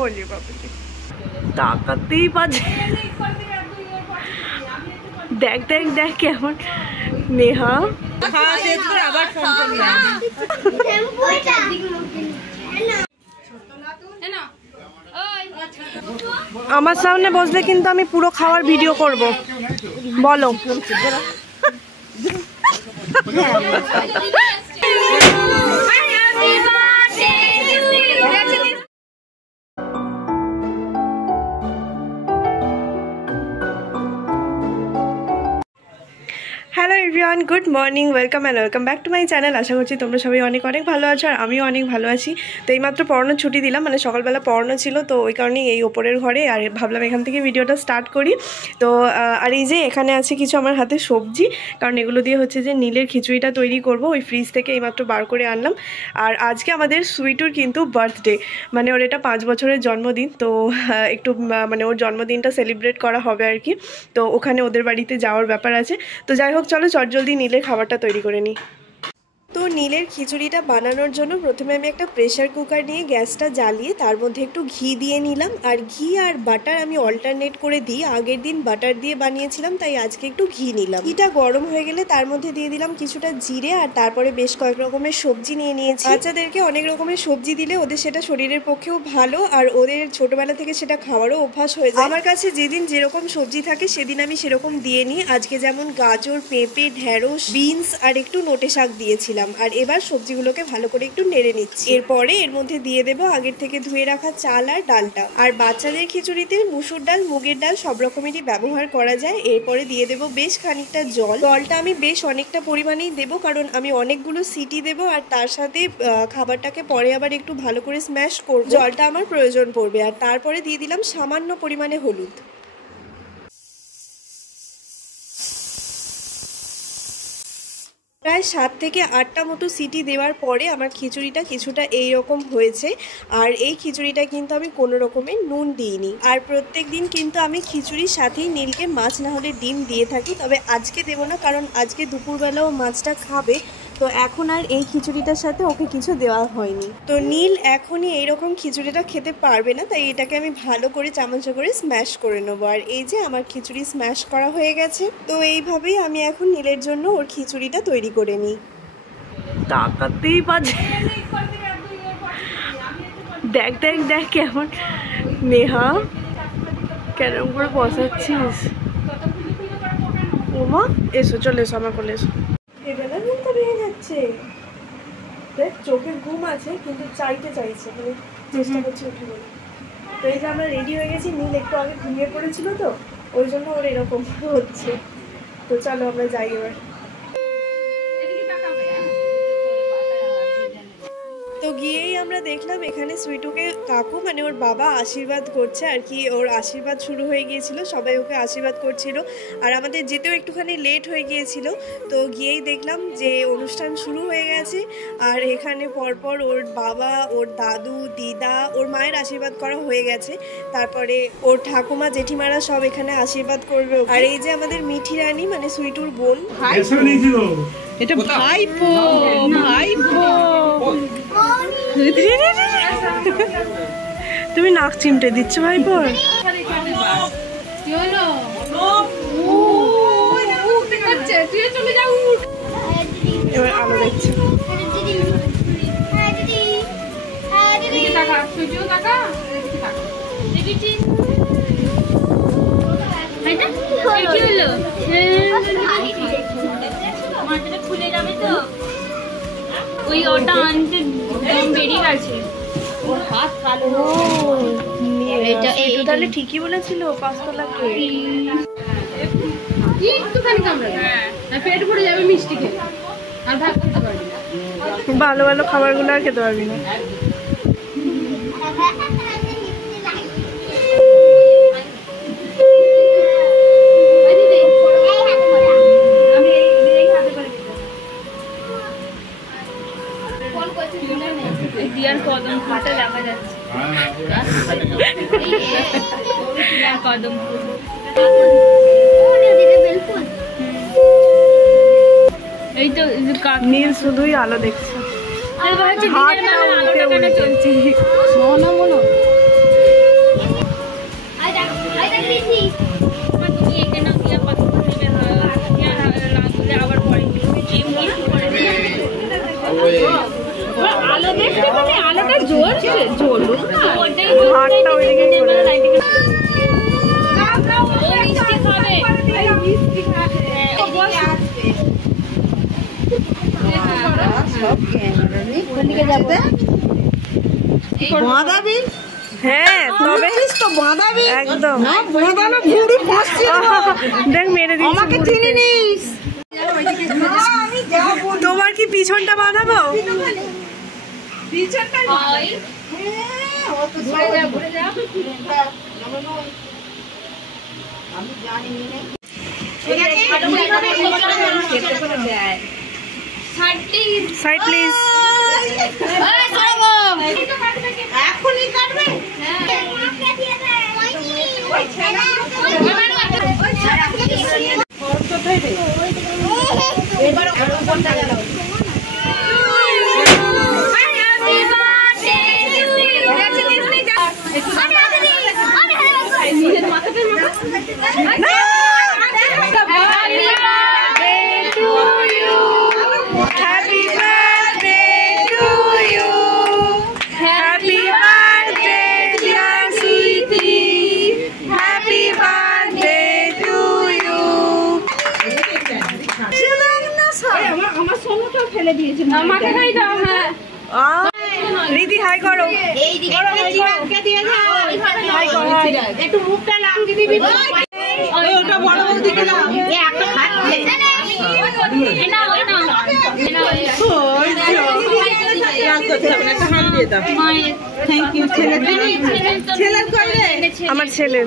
ওলে বাবারে, তাকাতেই পারছে। দেখ দেখ দেখ কেমন নেহা। আবার ফোন করলাম। আমার সামনে বসলে কিন্তু আমি পুরো খাওয়ার ভিডিও করব। বলো। Hello everyone, good morning, welcome and welcome back to my channel. আশা করছি তোমরা সবাই অনেক অনেক ভালো আছো আর আমিও অনেক ভালো আছি। তো এইমাত্র পড়ানোর ছুটি দিলাম, মানে সকালবেলা পড়ানো ছিল, তো ওই কারণেই এই ওপরের ঘরে আর ভাবলাম এখান থেকে ভিডিওটা স্টার্ট করি। তো আর এই যে এখানে আছে কিছু আমার হাতে সবজি, কারণ এগুলো দিয়ে হচ্ছে যে নীলের খিচুড়িটা তৈরি করব। ওই ফ্রিজ থেকে এইমাত্র বার করে আনলাম। আর আজকে আমাদের সুইটুর কিন্তু বার্থডে, মানে ওর এটা 5 বছরের জন্মদিন। তো একটু মানে ওর জন্মদিনটা সেলিব্রেট করা হবে আর কি। তো ওখানে ওদের বাড়িতে যাওয়ার ব্যাপার আছে। তো যাই হোক, চলো চটজলদি নীলের খাবারটা তৈরি করে নিই। তো নীলের খিচুড়িটা বানানোর জন্য প্রথমে আমি একটা প্রেশার কুকার নিয়ে গ্যাসটা জ্বালিয়ে তার মধ্যে একটু ঘি দিয়ে নিলাম। আর ঘি আর বাটার আমি অল্টারনেট করে দিই, আগের দিন বাটার দিয়ে বানিয়েছিলাম, তাই আজকে একটু ঘি নিলাম। ঘিটা গরম হয়ে গেলে তার মধ্যে দিয়ে দিলাম কিছুটা জিরে, আর তারপরে বেশ কয়েক রকমের সবজি নিয়ে নিয়েছি। বাচ্চাদেরকে অনেক রকমের সবজি দিলে ওদের সেটা শরীরের পক্ষেও ভালো, আর ওদের ছোটবেলা থেকে সেটা খাওয়ারও অভ্যাস হয়ে যায়। আমার কাছে যেদিন যেরকম সবজি থাকে সেদিন আমি সেরকম দিয়ে নিই। আজকে যেমন গাজর, পেঁপে, ঢেঁড়স, বিনস আর একটু নোটে শাক দিয়েছিলাম। আর এবার সবজিগুলোকে ভালো করে একটু নেড়ে নিচ্ছি। এরপরে এর মধ্যে দিয়ে দেবো আগের থেকে ধুয়ে রাখা চাল আর ডালটা। আর বাচ্চাদের খিচুড়িতে মুসুর ডাল, মুগের ডাল সব রকমেরই ব্যবহার করা যায়। এরপরে দিয়ে দেবো বেশ খানিকটা জল। জলটা আমি বেশ অনেকটা পরিমাণেই দেবো, কারণ আমি অনেকগুলো সিটি দেবো আর তার সাথে খাবারটাকে পরে আবার একটু ভালো করে স্ম্যাশ করবো। জলটা আমার প্রয়োজন পড়বে। আর তারপরে দিয়ে দিলাম সামান্য পরিমাণে হলুদ। প্রায় 7 থেকে 8টা মতো সিটি দেওয়ার পরে আমার খিচুড়িটা কিছুটা এইরকম হয়েছে। আর এই খিচুড়িটা কিন্তু আমি কোনো রকমের নুন দিইনি। আর প্রত্যেক দিন কিন্তু আমি খিচুড়ির সাথেই নীলকে মাছ না হলে ডিম দিয়ে থাকি, তবে আজকে দেবো না, কারণ আজকে দুপুরবেলাও মাছটা খাবে। তো এখন আর এই খিচুড়িটার সাথে ওকে কিছু দেওয়া হয়নি। তো নীল এখনই এইরকম খিচুড়িটা খেতে পারবে না, তাই এটাকে আমি ভালো করে চামচে করে স্ম্যাশ করে নেবো। আর এই যে আমার খিচুড়ি স্ম্যাশ করা হয়ে গেছে। তো এইভাবেই আমি এখন নীলের জন্য ওর খিচুড়িটা তৈরি করে নিই। তাকাতেই পারছে। দেখ দেখ দেখ কেমন নেহা, কেরম করে বসাচ্ছিস। ওমা এসো, চলে এসো আমার কোলে এসো। এবেলা ঘুমটা ভেঙে যাচ্ছে, দেখ চোখে ঘুম আছে কিন্তু চাইতে চাইছে, মানে চেষ্টা করছে উঠে বলে। তো এই যে আমরা রেডি হয়ে গেছি, নীল একটু আগে ঘুমিয়ে পড়েছিল, তো ওই জন্য ওর এরকম হচ্ছে। তো চলো আমরা যাই এবার। তো গিয়েই আমরা দেখলাম এখানে সুইটুকে কাকু, মানে ওর বাবা আশীর্বাদ করছে আর কি। ওর আশীর্বাদ শুরু হয়ে গিয়েছিল, সবাই ওকে আশীর্বাদ করছিল। আর আমাদের যেতেও একটুখানি লেট হয়ে গিয়েছিল। তো গিয়েই দেখলাম যে অনুষ্ঠান শুরু হয়ে গেছে। আর এখানে পরপর ওর বাবা, ওর দাদু, দিদা, ওর মায়ের আশীর্বাদ করা হয়ে গেছে। তারপরে ওর ঠাকুমা, জেঠিমারা সব এখানে আশীর্বাদ করবে। আর এই যে আমাদের মিঠি রানী, মানে সুইটুর বোন। এটা ভাইপো, ভাইপো। তুমি নাক চিমটে দিচ্ছ ভাইপো। এবার আলো দেখছে। খুলে যাবে তো, ওই ওটা আনতে বেরিয়ে গেছে, ওর হাত কালো। এটা তাহলে ঠিকই বলেছিল, 5 তলা একটুখানি কামড়াবে, পেট ভরে যাবে মিষ্টি খেয়ে, আর ভাত খেতে পারবি না। ভালো ভালো খাবারগুলো আর খেতে পারবি না। দিয়ার কদম ফুলটা দেখা যাচ্ছে, কদম ফুল। এই তো নীল শুধুই আলো দেখছে। চলছে আবার পরে আলো দেখতে মানে আলোটা জ্বলছে জ্বলুক না হাতটা ওইদিকে করে হ্যাঁ তবে একদম দেখ মেরে দিচ্ছি আমাকে চিনি নিস। তোমার কি পিছনটা বাঁধাবো? Side please. এখনই কাটবে এবার কোনটা গেল আমাকে খাই দাও। হ্যাঁ রীতি হাই করো। একটু মুখটা লাগিয়ে দিবি ওটা বড় বড় দিকে না একটা খাচ্ছে আমার ছেলে।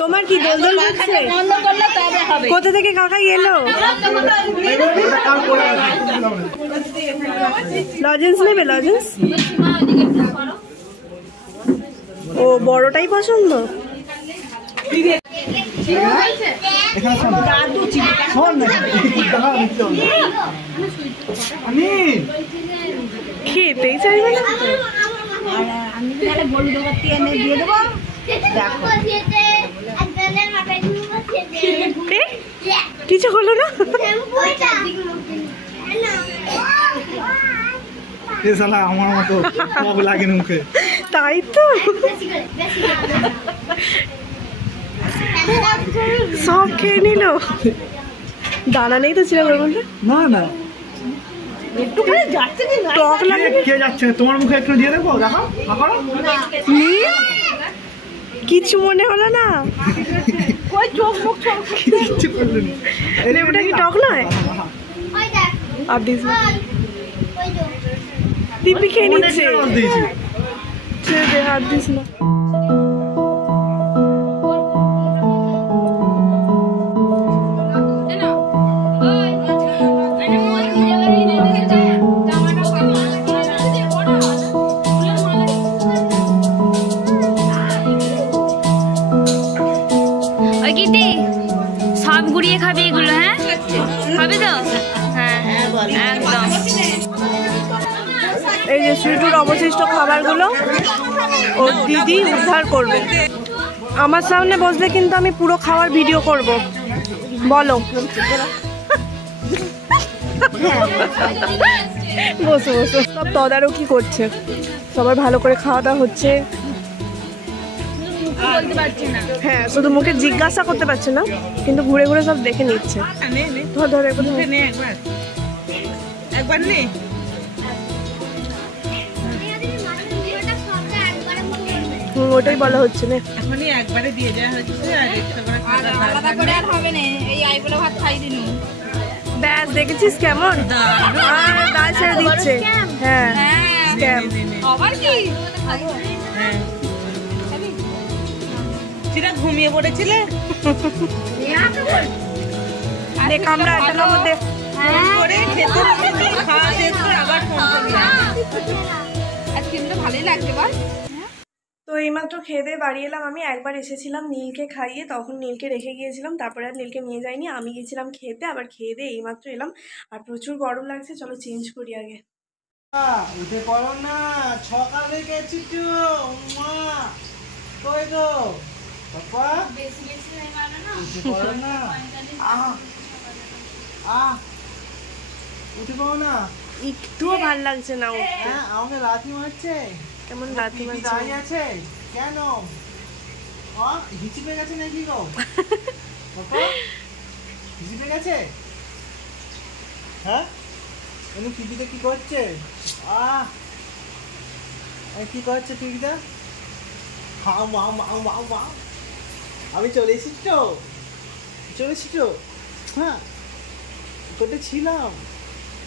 তোমার কি দোলদোল হচ্ছে? কোথা থেকে কাকাই এলো? লজেন্স নেবে? লজেন্স ও বড়টাই পছন্দ। খেতেই চাইবে না। কিছু হলো না। আমার মতো লাগে মুখে। তাই তো সব খেয়ে নিল। দানা নেই তো চিরা বলতে না না টক লাগে। কে যাচ্ছে? তোমার মুখে একটু দিয়ে দেবো। দেখো কিছু মনে হলো না। লেবুটা কি টক নয়? আর দিস না। দিব্যি খেয়ে নিচ্ছে। ছেড়ে দে, হাত দিস না। সব গুড়িয়ে খাবে এগুলো? হ্যাঁ খাবে তো? হ্যাঁ একদম। এই যে সুইটুর অবশিষ্ট খাবারগুলো ও দিদি উদ্ধার করবে। আমার সামনে বসলে কিন্তু আমি পুরো খাওয়ার ভিডিও করব। বলো বসো বসো। সব তদারকি করছে, সবাই ভালো করে খাওয়া দাওয়া হচ্ছে। হ্যাঁ শুধু মুখে জিজ্ঞাসা করতে পারছে না, কিন্তু ঘুরে ঘুরে সব দেখে নিচ্ছে। ধর ধর একবার নে। ওটাই বলা হচ্ছে না। এখনই একবারে দিয়ে দেওয়া হচ্ছে আর আলাদা করে আর হবে না। এই আইগুলো ভাত খাই দিনু। ব্যাস দেখেছিস কেমন দাল ছেড়ে দিচ্ছে। হ্যাঁ স্ক্যাম। আবার কি চিরা ঘুমিয়ে পড়েছিলে? দেখ আমরা একটার মধ্যে করে খেতে খাওয়া শেষ করে আবার ফোন করলাম। আজকে তো ভালোই লাগছে বল। তো এইমাত্র খেয়ে দিয়ে বাড়ি এলাম। আমি একবার এসেছিলাম নীলকে খাইয়ে, তখন নীলকে রেখে গিয়েছিলাম, তারপরে আর নীলকে নিয়ে যাইনি। আমি গেছিলাম খেতে, আবার খেয়ে দিয়ে এইমাত্র এলাম। আর প্রচুর গরম লাগছে, চলো চেঞ্জ করি আগে। উঠে পড়ো না, সকালে গেছি তো মা, কই গো বাবা, উঠে পড়ো না, উঠে পড়ো না। একটুও ভাল লাগছে না উঠতে। হ্যাঁ আমাকে লাথি মারছে, কেমন লাথি মারছে? দাঁড়িয়ে আছে কেন? হিচি পেয়ে গেছে নাকি গো বাবা? হিচি পেয়ে গেছে? হ্যাঁ এমনি টিভিতে কি করছে? কি করছে টিভিতে? হাও মাও মাও মাও মাও। আমি চলে এসেছি তো, চলে এসেছি তো। হ্যাঁ কোথায় ছিলাম?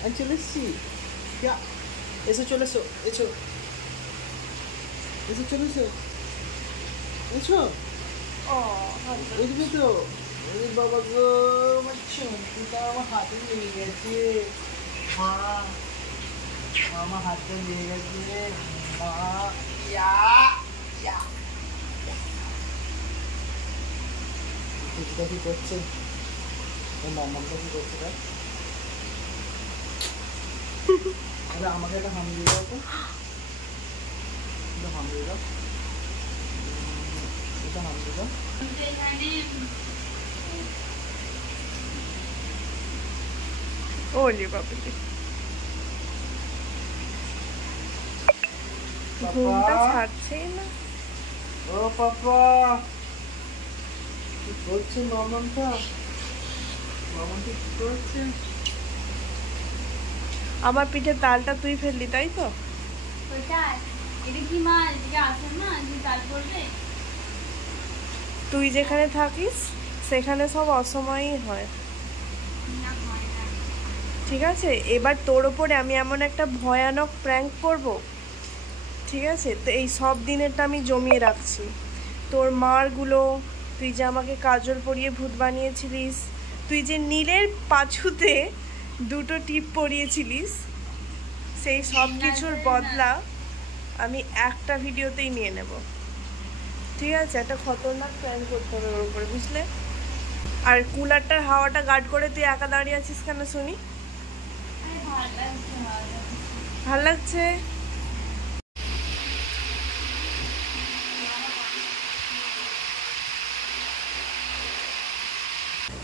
আমি চলে এসেছি। এসো চলে এসো, এসো এসো চলে এসো, এসো। বুঝবে তো? বাবা গো, আমার চুমকিটা আমার হাতে লেগে গেছে। আমার হাতে লেগে গেছে মা। কি করছে মামাটা? কি করছে? আরে আমাকে একটা হাম দিয়ে দাও তো, হাম দিয়ে দাও, এটা হাম দিয়ে দাও। ওলি বাবলি, ঘুমটা ছাড়ছেই না। ও পাপা, কি করছে মামাটা? মামাটা কি করছে? আমার পিঠের তালটা তুই ফেললি তাই তো? তুই যেখানে থাকিস সেখানে সব অসময়ই হয়, ঠিক আছে? এবার তোর ওপরে আমি এমন একটা ভয়ানক প্র্যাঙ্ক করব, ঠিক আছে? তো এই সব দিনেরটা আমি জমিয়ে রাখছি। তোর মারগুলো, তুই যে আমাকে কাজল পরিয়ে ভূত বানিয়েছিলিস, তুই যে নীলের পাছুতে 2টো টিপ পরিয়েছিলিস, সেই সব কিছুর বদলা আমি একটা ভিডিওতেই নিয়ে নেব, ঠিক আছে? একটা খতরনাক প্ল্যান করতে হবে ওর উপরে, বুঝলে? আর কুলারটার হাওয়াটা গার্ড করে তুই একা দাঁড়িয়ে আছিস কেন শুনি? ভাল লাগছে?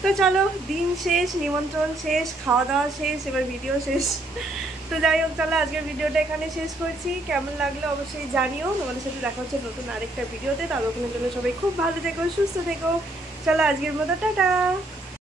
তো চলো, দিন শেষ, নিমন্ত্রণ শেষ, খাওয়া দাওয়া শেষ, এবার ভিডিও শেষ। তো যাই হোক, চলো আজকের ভিডিওটা এখানে শেষ করছি। কেমন লাগলো অবশ্যই জানিও। তোমাদের সাথে দেখা হচ্ছে নতুন আরেকটা ভিডিওতে। ততক্ষণের জন্য সবাই খুব ভালো থেকো, সুস্থ থেকো। চলো আজকের মতো টাটা।